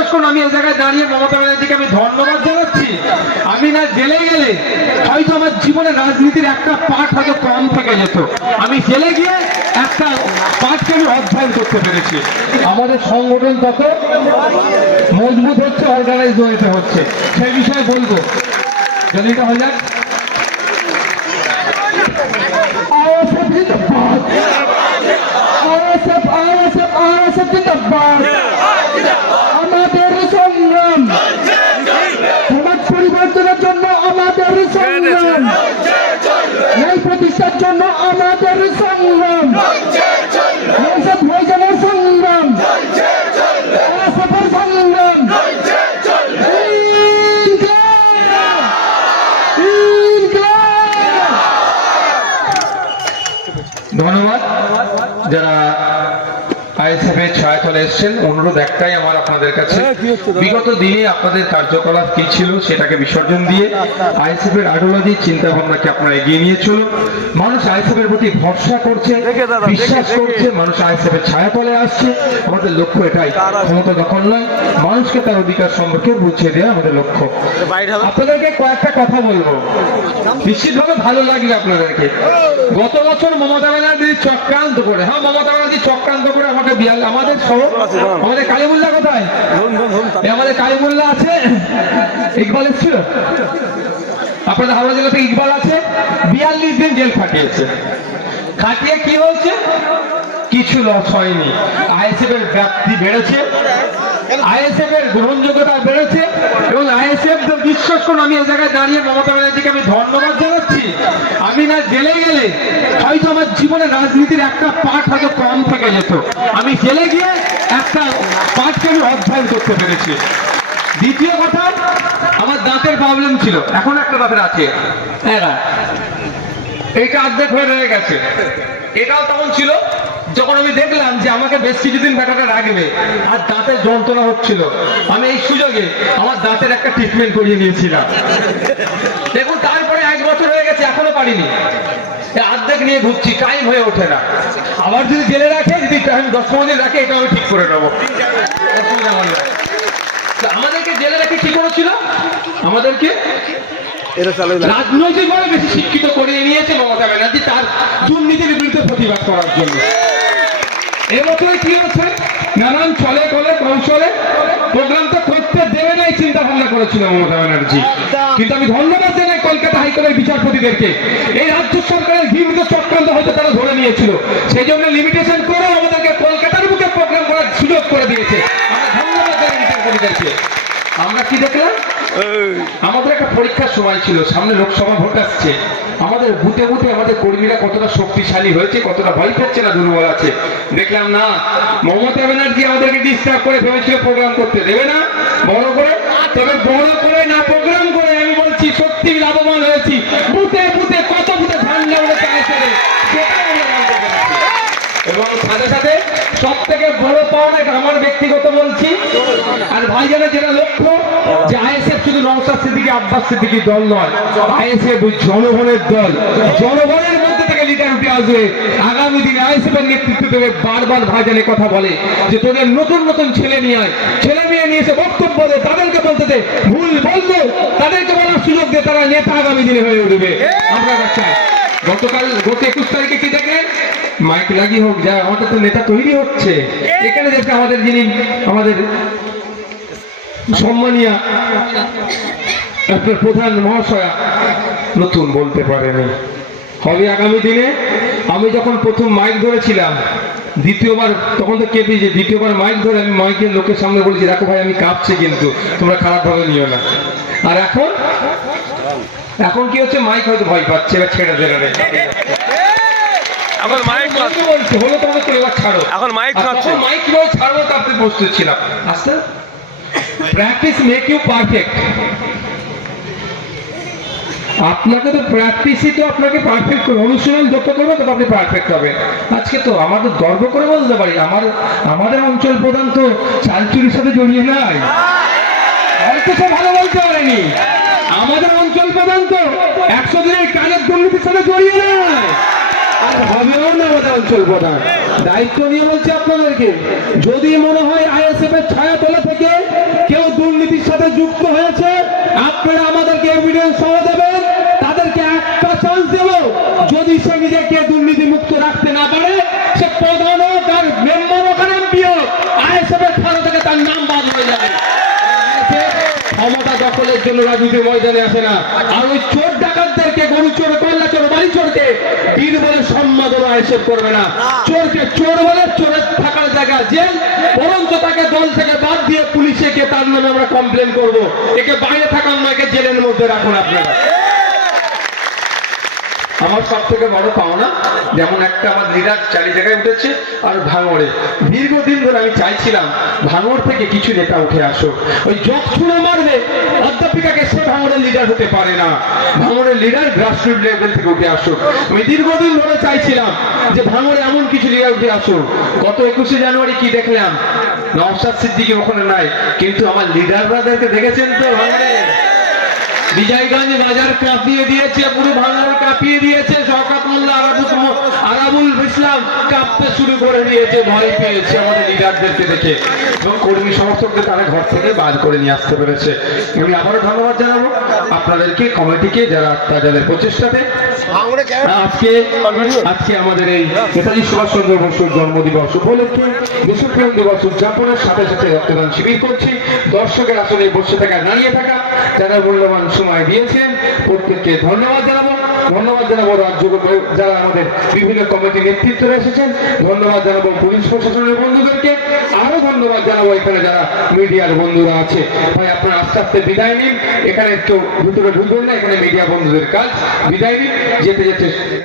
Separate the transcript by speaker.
Speaker 1: বিশ্বাস আমি এই জায়গায় দাঁড়িয়ে মমতা ব্যানার্জিকে আমি ধন্যবাদ জানাচ্ছি। আমি না জেলে গেলে হয়তো আমার জীবনে রাজনীতির একটা পাঠ হয়তো কম থেকে যেত। আমি জেলে গিয়ে একটা পাঠকে আমি অধ্যয়ন করতে পেরেছি। আমাদের সংগঠন তত মজবুত হচ্ছে অর্গানাইজ হতে হচ্ছে। সেই বিষয়ে বলব। যদি এটা হয়ে যাক
Speaker 2: RSF জিন্দাবাদ RSF RSF RSF জিন্দাবাদ আমাদের সংগ্রাম সমাজ পরিবর্তনের জন্য আমাদের সংগ্রাম ন্যায় প্রতিষ্ঠার জন্য আমাদের সংগ্রাম। ভাইজানের সংগ্রাম সংগ্রাম!
Speaker 1: ধন্যবাদ। যারা ছায়াতলে এসেছেন। অনুরোধ একটাই আমার আপনাদের কাছে। বিগত দিনে আপনাদের কার্যকলাপ কি ছিল সেটাকে বিসর্জন দিয়ে আইডিওলজি চিন্তা ভাবনাকে আপনারা এগিয়ে নিয়ে চলুন। মানুষ প্রতি ভরসা করছে বিশ্বাস করছে মানুষ ছায়াতলে আসছে। আমাদের লক্ষ্য এটাই ক্ষমতা দখল নয় মানুষকে তার অধিকার সম্পর্কে বুঝিয়ে দেওয়া আমাদের লক্ষ্য। আপনাদেরকে কয়েকটা কথা বলব। নিশ্চিতভাবে ভালো লাগবে আপনাদেরকে। গত বছর মমতা ব্যানার্জি চক্রান্ত করে হ্যাঁ মমতা ব্যানার্জি চক্রান্ত করে আমাকে বিয়াল আমাদের শহর আমাদের কালীমুল্লা কোথায়? আমাদের কালীমুল্লা আছে? ইকবাল এসেছিল? আপনাদের হাওড়া জেলা থেকে ইকবাল আছে? বিয়াল্লিশ দিন জেল খাটিয়েছে। খাটিয়ে কি হয়েছে? কিছু লস হয়নি। আইএসএফ এর ব্যাপ্তি বেড়েছে। আইএসএফ এর গ্রহণযোগ্যতা বেড়েছে এবং আইএসএফ তো বিশ্বাস করুন, আমি এই জায়গায় দাঁড়িয়ে মমতা ব্যানার্জিকে আমি ধন্যবাদ জানাচ্ছি। আমি না জেলে গেলে হয়তো আমার জীবনে রাজনীতির একটা পাঠ হয়তো কম থেকে যেত। আমি জেলে গিয়ে একটা পাঠকে আমি অধ্যয়ন করতে পেরেছি। দ্বিতীয় কথা, আমার দাঁতের প্রবলেম ছিল। এখন একটা দাঁতের আছে। হ্যাঁ এইটা অর্ধেক হয়ে রয়ে গেছে। এটাও তখন ছিল। যখন আমি দেখলাম যে আমাকে বেশ কিছুদিন ব্যাটাটা রাখবে আর দাঁতের যন্ত্রণা হচ্ছিল আমি এই সুযোগে আমার দাঁতের একটা ট্রিটমেন্ট করিয়ে নিয়েছিলাম। দেখুন তারপরে এক বছর হয়ে গেছে এখনও পারিনি। এই অর্ধেক নিয়ে ঘুরছি টাইম হয়ে ওঠে না। আবার যদি জেলে রাখে যদি টাইম দশ পনেরো দিন রাখে এটা আমি ঠিক করে নেব। আমাদেরকে জেলে রেখে কি করেছিল? আমাদেরকে রাজনৈতিকভাবে বেশি শিক্ষিত করিয়ে নিয়েছে মমতা ব্যানার্জি তার দুর্নীতির বিরুদ্ধে প্রতিবাদ করার জন্য। এবছরে কি হচ্ছে? নানান চলে কলে কৌশলে। প্রোগ্রামটা করতে দেবে নাই চিন্তা ভাবনা করেছিল মমতা ব্যানার্জি। কিন্তু আমি ধন্যবাদ জানাই কলকাতা হাইকোর্টের বিচারপতিদেরকে। এই রাজ্য সরকারের ঘৃণিত চক্রান্ত হয়তো তারা ধরে নিয়েছিল। সেই জন্য লিমিটেশন করে আমাদেরকে কলকাতার বুকে প্রোগ্রাম করার সুযোগ করে দিয়েছে। ধন্যবাদ জানাই বিচারপতিদেরকে। আমরা কি দেখলাম? আমাদের একটা পরীক্ষার সময় ছিল সামনে লোকসভা ভোট আসছে। আমাদের বুথে বুথে আমাদের কর্মীরা কতটা শক্তিশালী হয়েছে কতটা ভয় পাচ্ছে না দুর্বল আছে? দেখলাম না। মমতা ব্যানার্জি আমাদেরকে ডিস্টার্ব করে ভেবেছিল প্রোগ্রাম করতে। দেবে না? বড় করে? তবে বড় করে না প্রোগ্রাম করে। আমি বলছি সত্যি লাভবান হয়েছি। বুথে বুথে কত বুথে ঠান্ডা উঠেছে সেটা। এবং সাথে সাথে সব থেকে বড় পাওয়া এটা আমার ব্যক্তিগত বলছি। আর ভাইজানের যেটা লক্ষ্য, যে আইএসএফ শুধু নওসাদ সিদ্দিকী, আব্বাস সিদ্দিকী দল নয়, আইএসএফ জনগণের দল। জনগণের মধ্যে থেকে লিডার উঠে আসবে। আগামী দিনে আইএসএফ এর নেতৃত্ব দেবে। বারবার ভাইজানের কথা বলে যে, তোদের নতুন নতুন ছেলে নিয়ে আয়। ছেলে মেয়ে নিয়ে এসে বক্তব্য দে তাদেরকে বলতে দে। ভুল বলব তাদেরকে বলার সুযোগ দে, তারা নেতা আগামী দিনে হয়ে উঠবে। আমরা চাই। গতকাল, গত একুশ তারিখে কি দেখলেন মাইক লাগিয়ে হোক, যা, আমাদের তো নেতা তৈরি হচ্ছে। এখানে দেখতে আমাদের যিনি, আমাদের সম্মানিয়া আপনার প্রধান মহাশয়া, নতুন বলতে পারেনি। হবে আগামী দিনে, আমি যখন প্রথম মাইক ধরেছিলাম, দ্বিতীয়বার, তখন তো কেঁপে যে দ্বিতীয়বার মাইক ধরে আমি মাইকের লোকের সামনে বলেছি দেখো ভাই, আমি কাঁপছি কিন্তু, তোমরা খারাপভাবে নিও না। আর এখন? এখন কি হচ্ছে? মাইক হয়তো ভয় পাচ্ছে, এবার ছেড়ে দেবে।
Speaker 3: এখন মাইক
Speaker 1: হলো তোমাকে তো এবার ছাড়ো।
Speaker 3: এখন মাইক খাচ্ছে।
Speaker 1: মাইক কীভাবে ছাড়বো তাতে প্রস্তুত ছিলাম আচ্ছা প্র্যাকটিস মেক ইউ পারফেক্ট আপনাকে তো প্র্যাকটিসই তো আপনাকে পারফেক্ট করে অনুশীলন যত করবে তত আপনি পারফেক্ট হবে আজকে তো আমাদের গর্ব করে বলতে পারি আমার আমাদের অঞ্চল প্রধান তো চালচুরির সাথে জড়িয়ে নাই। হয়তো সে ভালো বলতে পারেনি। আমাদের অঞ্চল প্রধান তো একশো দিনের কাজের দুর্নীতির সাথে জড়িয়ে নাই। আর হবেও না ওটা অঞ্চল প্রধান দায়িত্ব নিয়ে বলছি আপনাদেরকে, যদি মনে হয় আইএসএফ এর ছায়া তলা থেকে কেউ দুর্নীতির সাথে যুক্ত হয়েছে, আপনারা আমাদেরকে এভিডেন্স সহ দেবেন, তাদেরকে একটা চান্স দেব, যদি সে নিজেকে দুর্নীতি মুক্ত রাখতে না পারে, সে প্রধান তার আর মেম্বার হোক আর এমপি আইএসএফ এর খাতা থেকে তার নাম বাদ হয়ে যাবে। ক্ষমতা দখলের জন্য রাজনীতি ময়দানে আসে না। আর ওই চোর ডাকাতদেরকে গরু চোর কল্লা চোর বাড়ি চোরকে বীর বলে সম্মাদনা এসে করবে না। চোরকে চোর বলে, চোরের থাকার জায়গা জেল বরঞ্চ তাকে দল থেকে বাদ দিয়ে পুলিশে গিয়ে তার নামে আমরা কমপ্লেন করব। একে বাইরে থাকার একে জেলের মধ্যে রাখুন আপনারা। আমার সব থেকে বড় পাওনা, যেমন একটা আমার লিডার চারি জায়গায় উঠেছে আর ভাঙড়ে। দীর্ঘদিন ধরে আমি চাইছিলাম ভাঙড় থেকে কিছু নেতা উঠে আসুক। ওই জগ ছুঁড়ে মারবে অধ্যাপিকাকে সে ভাঙড়ের লিডার হতে পারে না। ভাঙড়ের লিডার গ্রাসরুট লেভেল থেকে উঠে আসুক। আমি দীর্ঘদিন ধরে চাইছিলাম যে ভাঙড়ে এমন কিছু লিডার উঠে আসুক। গত একুশে জানুয়ারি কি দেখলাম? নওশাদ সিদ্দিকি ওখানে নাই, কিন্তু আমার লিডার ব্রাদারকে দেখেছেন তো ভাঙড়ে? বিজয়গঞ্জ বাজার কাঁপিয়ে দিয়েছে, পুরো বাংলার কাঁপিয়ে দিয়েছে, শওকত মোল্লা, আরাবুল আরাবুল ইসলাম কাঁপতে শুরু করে দিয়েছে, ভয় পেয়েছে আমাদের লিডারদেরকে দেখে। এবং কর্মী সমর্থকদের তারা ঘর থেকে বার করে নিয়ে আসতে পেরেছে। আমি আবারও ধন্যবাদ জানাব। আপনাদেরকে, কমিটিকে, যারা তাদের প্রচেষ্টাতে, আজকে আজকে আমাদের এই নেতাজি সুভাষচন্দ্র বসুর জন্মদিবস উপলক্ষে দেশপ্রেম দিবস উদযাপনের সাথে সাথে রক্তদান শিবির করছি। দর্শকের আসলে বসে থাকা, দাঁড়িয়ে থাকা, যারা মূল্যবান সময় দিয়েছেন, প্রত্যেককে ধন্যবাদ জানাব। ধন্যবাদ জানাব রাজ্য যারা আমাদের বিভিন্ন কমিটি নেতৃত্বে এসেছেন। ধন্যবাদ জানাব পুলিশ প্রশাসনের বন্ধুদেরকে। আরও ধন্যবাদ জানাব এখানে যারা মিডিয়ার বন্ধুরা আছে। ভাই, আপনারা আস্তে আস্তে বিদায় নিন। এখানে কেউ ভিতরে ঢুকবেন না, এখানে মিডিয়া বন্ধুদের কাজ। বিদায় নিন। যেতে যেতে